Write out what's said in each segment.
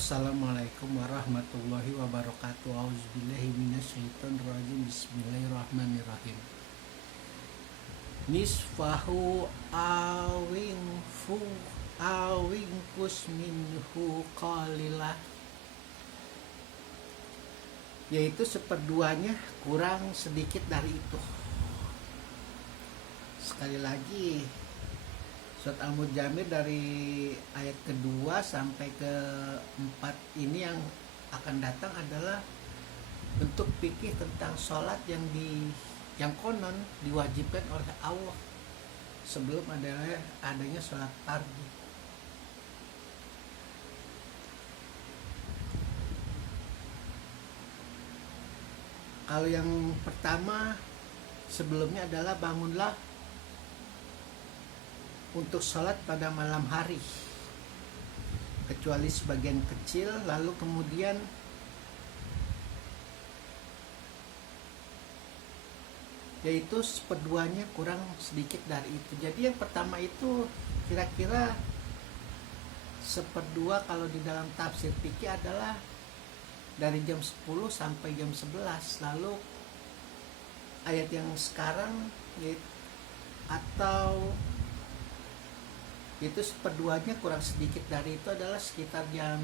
Assalamualaikum warahmatullahi wabarakatuh. Auzubillahi minasyaitonirrajim. Bismillahirrahmanirrahim. Nisfahu fu awingkus minhu qalila, yaitu seperduanya kurang sedikit dari itu. Sekali lagi, surat Al-Mujammil dari ayat kedua sampai ke 4 ini yang akan datang adalah bentuk fikih tentang sholat yang konon diwajibkan oleh Allah sebelum adanya sholat fardu. Kalau yang pertama sebelumnya adalah bangunlah untuk sholat pada malam hari, kecuali sebagian kecil, lalu kemudian yaitu seperduanya kurang sedikit dari itu. Jadi yang pertama itu kira-kira seperdua kalau di dalam tafsir fikih adalah dari jam 10 sampai jam 11. Lalu ayat yang sekarang atau itu seperduanya kurang sedikit dari itu adalah sekitar jam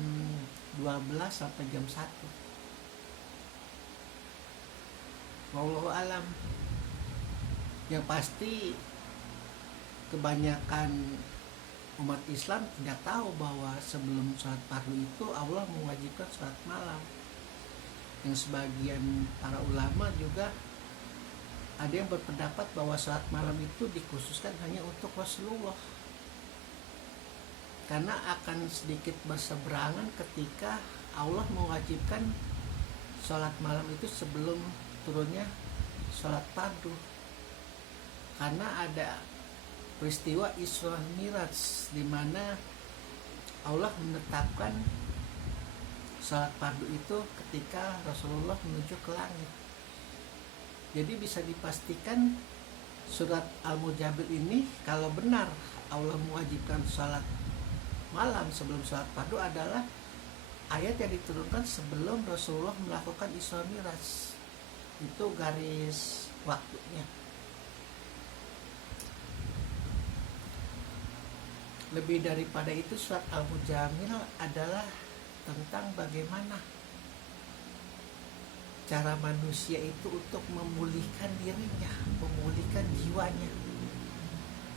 12 sampai jam 1. Wallahu alam. Yang pasti kebanyakan umat Islam tidak tahu bahwa sebelum sholat fardu itu Allah mewajibkan sholat malam. Yang sebagian para ulama juga ada yang berpendapat bahwa sholat malam itu dikhususkan hanya untuk Rasulullah, karena akan sedikit berseberangan ketika Allah mewajibkan sholat malam itu sebelum turunnya sholat fardu, karena ada peristiwa Isra Miraj di mana Allah menetapkan sholat fardu itu ketika Rasulullah menuju ke langit. Jadi bisa dipastikan surat Al-Mujammil ini kalau benar Allah mewajibkan sholat malam sebelum sholat fardu adalah ayat yang diturunkan sebelum Rasulullah melakukan Isra Miraj. Itu garis waktunya. Lebih daripada itu, surat Al-Mujammil adalah tentang bagaimana cara manusia itu untuk memulihkan dirinya, memulihkan jiwanya.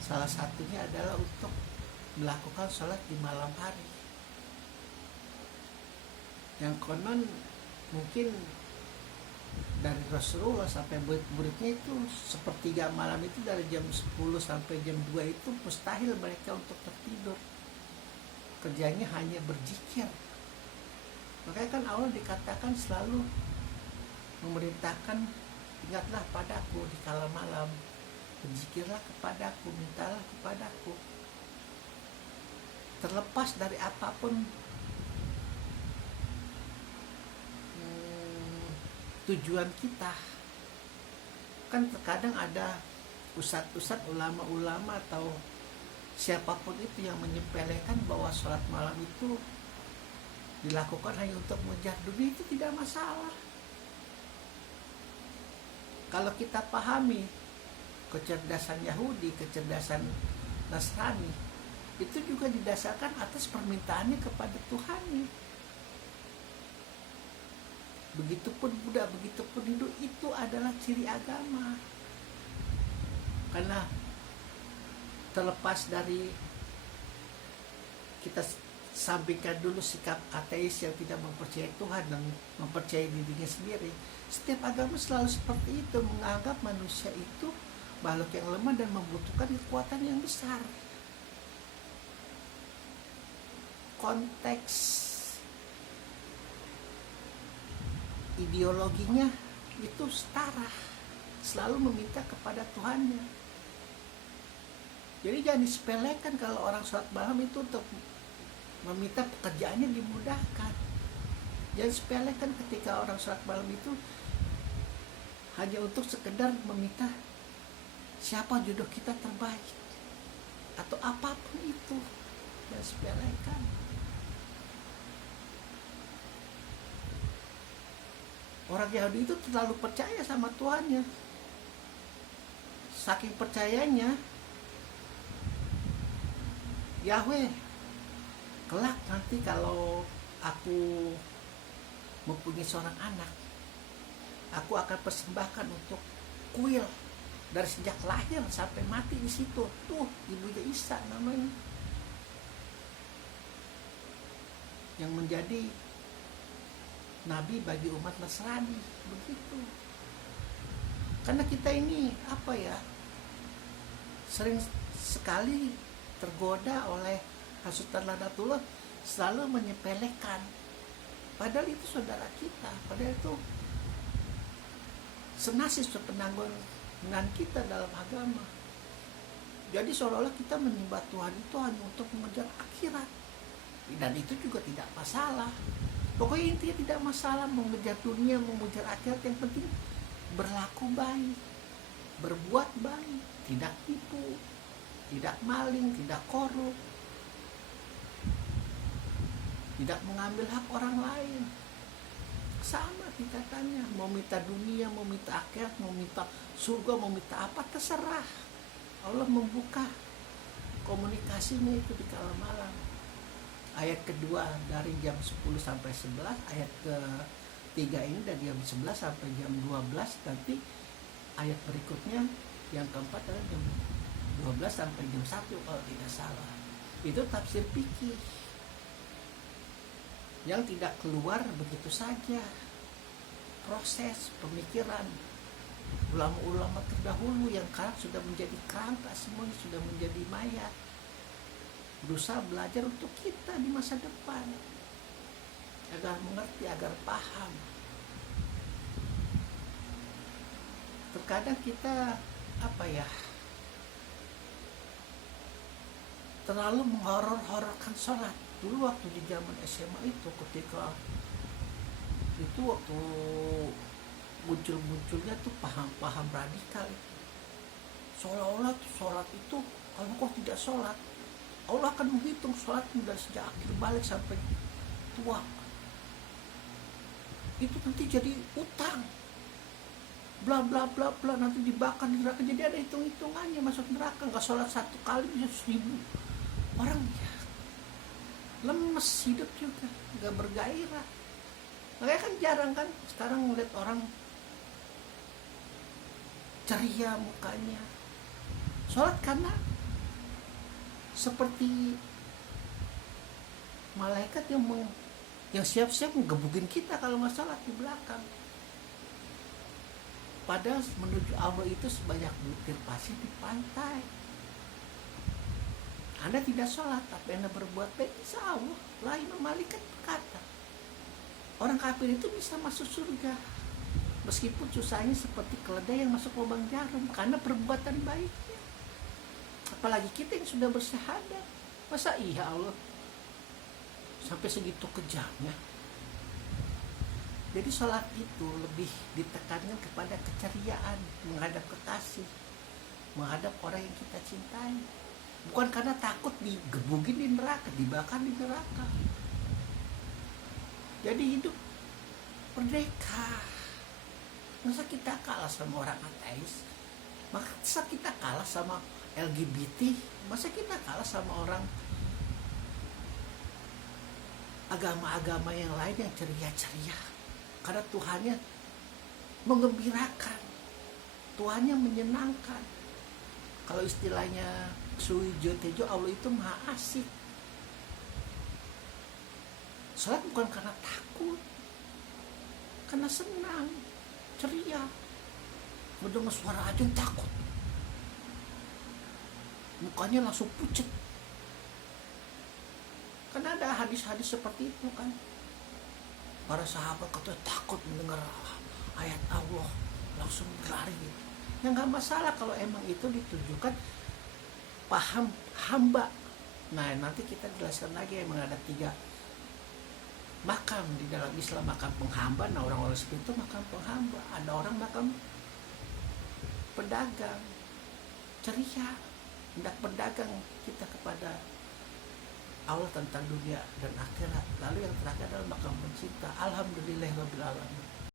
Salah satunya adalah untuk melakukan sholat di malam hari, yang konon mungkin dari Rasulullah sampai murid-muridnya itu sepertiga malam itu dari jam 10 sampai jam 2 itu mustahil mereka untuk tertidur, kerjanya hanya berzikir. Makanya kan Allah dikatakan selalu memerintahkan, ingatlah padaku di kala malam, berzikirlah kepadaku, mintalah kepadaku. Terlepas dari apapun tujuan kita, kan terkadang ada ustadz-ustadz, ulama-ulama atau siapapun itu yang menyepelekan bahwa sholat malam itu dilakukan hanya untuk mengejar dunia. Itu tidak masalah kalau kita pahami kecerdasan Yahudi, kecerdasan Nasrani. Itu juga didasarkan atas permintaannya kepada Tuhannya. Begitupun Buddha, begitupun Hindu, itu adalah ciri agama. Karena terlepas dari kita sampaikan dulu sikap ateis yang tidak mempercayai Tuhan dan mempercayai dirinya sendiri, setiap agama selalu seperti itu, menganggap manusia itu makhluk yang lemah dan membutuhkan kekuatan yang besar. Konteks ideologinya itu setara, selalu meminta kepada Tuhannya. Jadi jangan disepelekan kalau orang sholat malam itu untuk meminta pekerjaannya dimudahkan. Jangan sepelekan ketika orang sholat malam itu hanya untuk sekedar meminta siapa jodoh kita terbaik atau apapun itu. Jangan sepelekan. Orang Yahudi itu terlalu percaya sama Tuhannya. Saking percayanya, Yahweh, kelak nanti kalau aku mempunyai seorang anak, aku akan persembahkan untuk kuil dari sejak lahir sampai mati di situ. Tuh ibunya Isa namanya, yang menjadi nabi bagi umat Nasrani. Begitu. Karena kita ini apa ya, sering sekali tergoda oleh hasutan Ladatullah, selalu menyepelekan, padahal itu saudara kita, padahal itu senasib sepenanggungan kita dalam agama. Jadi seolah-olah kita menyembah Tuhan itu hanya untuk mengejar akhirat, dan itu juga tidak masalah. Pokoknya intinya tidak masalah mengejar dunia, mengejar akhirat. Yang penting berlaku baik, berbuat baik, tidak tipu, tidak maling, tidak korup, tidak mengambil hak orang lain. Sama tingkatannya, mau minta dunia, mau minta akhirat, mau minta surga, mau minta apa, terserah. Allah membuka komunikasinya itu di kala malam. Ayat kedua dari jam 10 sampai 11, ayat ketiga ini dari jam 11 sampai jam 12, nanti ayat berikutnya yang keempat adalah jam 12 sampai jam 1 kalau tidak salah. Itu tafsir fikih yang tidak keluar begitu saja. Proses pemikiran ulama-ulama terdahulu yang sekarang sudah menjadi kerangka, semuanya sudah menjadi mayat, berusaha belajar untuk kita di masa depan agar mengerti, agar paham. Terkadang kita apa ya, terlalu menghoror-hororkan sholat. Dulu waktu di zaman SMA itu, ketika itu waktu muncul-munculnya tuh paham-paham radikal, seolah-olah tuh sholat itu, kalau kau tidak sholat, Allah akan menghitung sholatmu dari sejak akhir balik sampai tua. Itu nanti jadi utang, bla bla bla bla, nanti dibakar di neraka. Jadi ada hitung-hitungannya masuk neraka. Nggak sholat satu kali bisa 1000 orang ya. Lemes hidup juga, nggak bergairah. Makanya kan jarang kan sekarang ngeliat orang ceria mukanya sholat, karena seperti malaikat yang siap-siap ngegebukin kita kalau nggak sholat di belakang. Padahal menuju Allah itu sebanyak butir pasir di pantai. Anda tidak sholat tapi Anda berbuat baik, insya Allah lain malaikat berkata, orang kafir itu bisa masuk surga meskipun susahnya seperti keledai yang masuk lubang jarum, karena perbuatan baiknya. Apalagi kita yang sudah bersyahadat, masa iya Allah sampai segitu kejamnya. Jadi sholat itu lebih ditekankan kepada keceriaan, menghadap kekasih, menghadap orang yang kita cintai, bukan karena takut digebugin di neraka, dibakar di neraka. Jadi hidup merdeka. Masa kita kalah sama orang ateis? Masa kita kalah sama LGBT? Masa kita kalah sama orang agama-agama yang lain yang ceria-ceria? Karena Tuhannya menggembirakan, Tuhannya menyenangkan. Kalau istilahnya Suijo Tejo, Allah itu maha asik. Salat bukan karena takut, karena senang, ceria. Mendengar suara ajan takut, mukanya langsung pucet. Karena ada hadis-hadis seperti itu kan. Para sahabat kata takut mendengar ayat Allah, langsung berlari gitu. Ya nggak masalah kalau emang itu ditujukan paham hamba. Nah nanti kita jelaskan lagi, emang ada 3 makam di dalam Islam. Makam penghamba, nah orang-orang seperti itu makam penghamba. Ada orang makam pedagang, ceria, hendak berdagang kita kepada Allah tentang dunia dan akhirat. Lalu yang terakhir adalah makam pencinta. Alhamdulillahirabbil alamin.